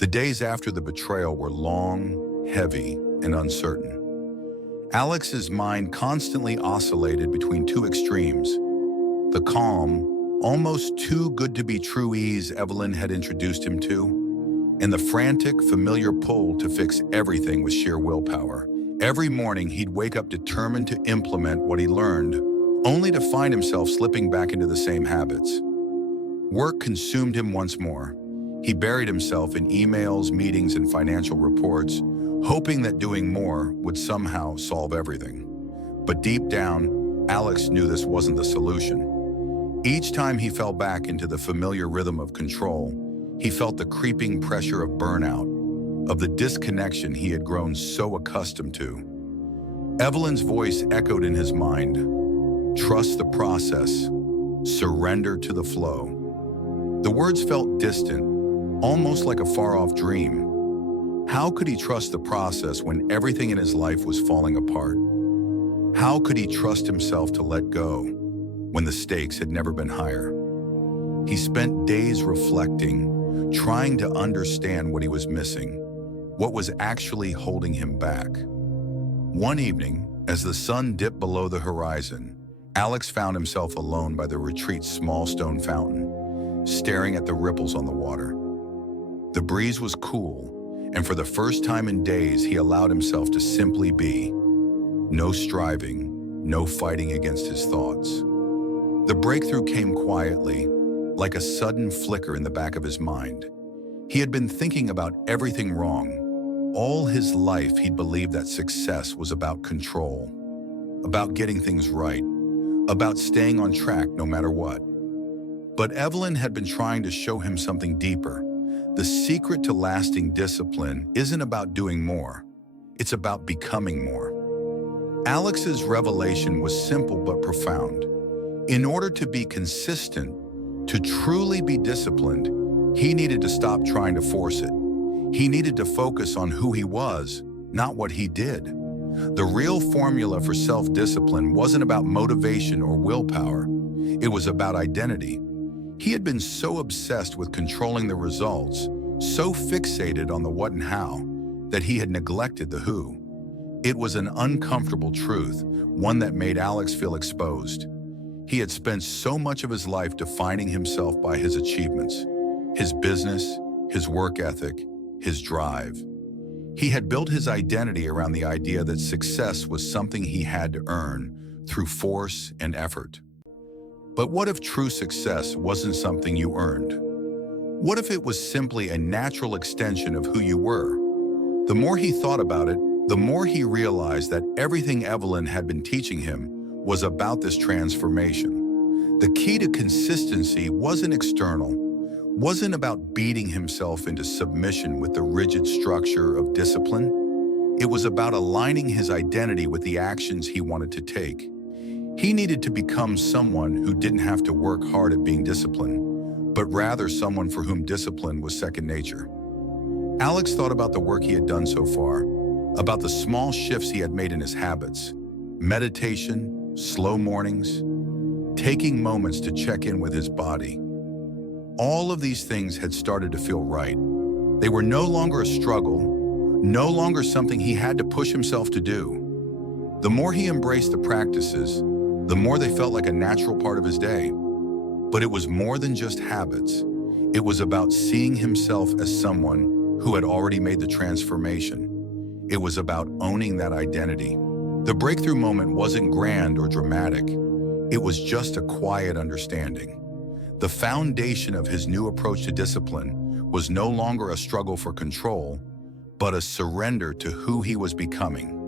The days after the betrayal were long, heavy, and uncertain. Alex's mind constantly oscillated between two extremes: the calm, almost too good to be true ease Evelyn had introduced him to, and the frantic, familiar pull to fix everything with sheer willpower. Every morning, he'd wake up determined to implement what he learned, only to find himself slipping back into the same habits. Work consumed him once more. He buried himself in emails, meetings, and financial reports, hoping that doing more would somehow solve everything. But deep down, Alex knew this wasn't the solution. Each time he fell back into the familiar rhythm of control, he felt the creeping pressure of burnout, of the disconnection he had grown so accustomed to. Evelyn's voice echoed in his mind: trust the process, surrender to the flow. The words felt distant, almost like a far-off dream. How could he trust the process when everything in his life was falling apart? How could he trust himself to let go when the stakes had never been higher? He spent days reflecting, trying to understand what he was missing, what was actually holding him back. One evening, as the sun dipped below the horizon, Alex found himself alone by the retreat's small stone fountain, staring at the ripples on the water. The breeze was cool, and for the first time in days, he allowed himself to simply be. No striving, no fighting against his thoughts. The breakthrough came quietly, like a sudden flicker in the back of his mind. He had been thinking about everything wrong. All his life, he'd believed that success was about control, about getting things right, about staying on track no matter what. But Evelyn had been trying to show him something deeper. The secret to lasting discipline isn't about doing more. It's about becoming more. Alex's revelation was simple but profound. In order to be consistent, to truly be disciplined, he needed to stop trying to force it. He needed to focus on who he was, not what he did. The real formula for self-discipline wasn't about motivation or willpower. It was about identity. He had been so obsessed with controlling the results, so fixated on the what and how, that he had neglected the who. It was an uncomfortable truth, one that made Alex feel exposed. He had spent so much of his life defining himself by his achievements, his business, his work ethic, his drive. He had built his identity around the idea that success was something he had to earn through force and effort. But what if true success wasn't something you earned? What if it was simply a natural extension of who you were? The more he thought about it, the more he realized that everything Evelyn had been teaching him was about this transformation. The key to consistency wasn't external, wasn't about beating himself into submission with the rigid structure of discipline. It was about aligning his identity with the actions he wanted to take. He needed to become someone who didn't have to work hard at being disciplined, but rather someone for whom discipline was second nature. Alex thought about the work he had done so far, about the small shifts he had made in his habits: meditation, slow mornings, taking moments to check in with his body. All of these things had started to feel right. They were no longer a struggle, no longer something he had to push himself to do. The more he embraced the practices, the more they felt like a natural part of his day. But it was more than just habits. It was about seeing himself as someone who had already made the transformation. It was about owning that identity. The breakthrough moment wasn't grand or dramatic. It was just a quiet understanding. The foundation of his new approach to discipline was no longer a struggle for control, but a surrender to who he was becoming.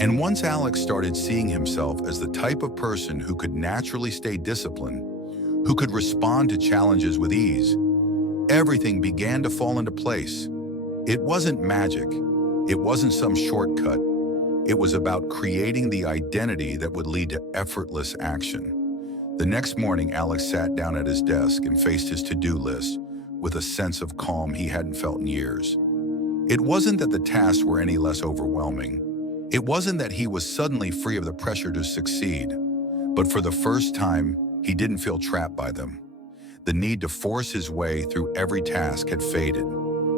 And once Alex started seeing himself as the type of person who could naturally stay disciplined, who could respond to challenges with ease, everything began to fall into place. It wasn't magic. It wasn't some shortcut. It was about creating the identity that would lead to effortless action. The next morning, Alex sat down at his desk and faced his to-do list with a sense of calm he hadn't felt in years. It wasn't that the tasks were any less overwhelming. It wasn't that he was suddenly free of the pressure to succeed. But for the first time, he didn't feel trapped by them. The need to force his way through every task had faded.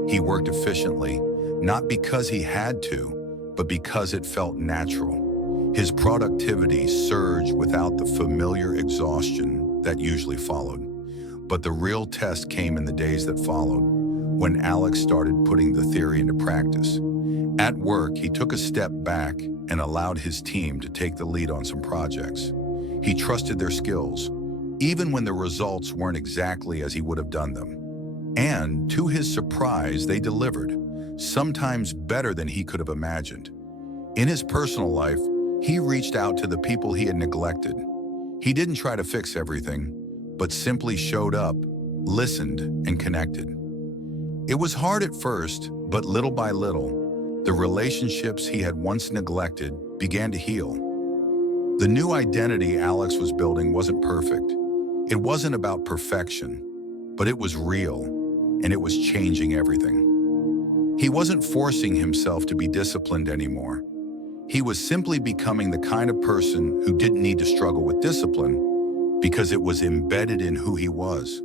He worked efficiently, not because he had to, but because it felt natural. His productivity surged without the familiar exhaustion that usually followed. But the real test came in the days that followed, when Alex started putting the theory into practice. At work, he took a step back and allowed his team to take the lead on some projects. He trusted their skills, even when the results weren't exactly as he would have done them. And, to his surprise, they delivered, sometimes better than he could have imagined. In his personal life, he reached out to the people he had neglected. He didn't try to fix everything, but simply showed up, listened, and connected. It was hard at first, but little by little, the relationships he had once neglected began to heal. The new identity Alex was building wasn't perfect. It wasn't about perfection, but it was real, and it was changing everything. He wasn't forcing himself to be disciplined anymore. He was simply becoming the kind of person who didn't need to struggle with discipline because it was embedded in who he was.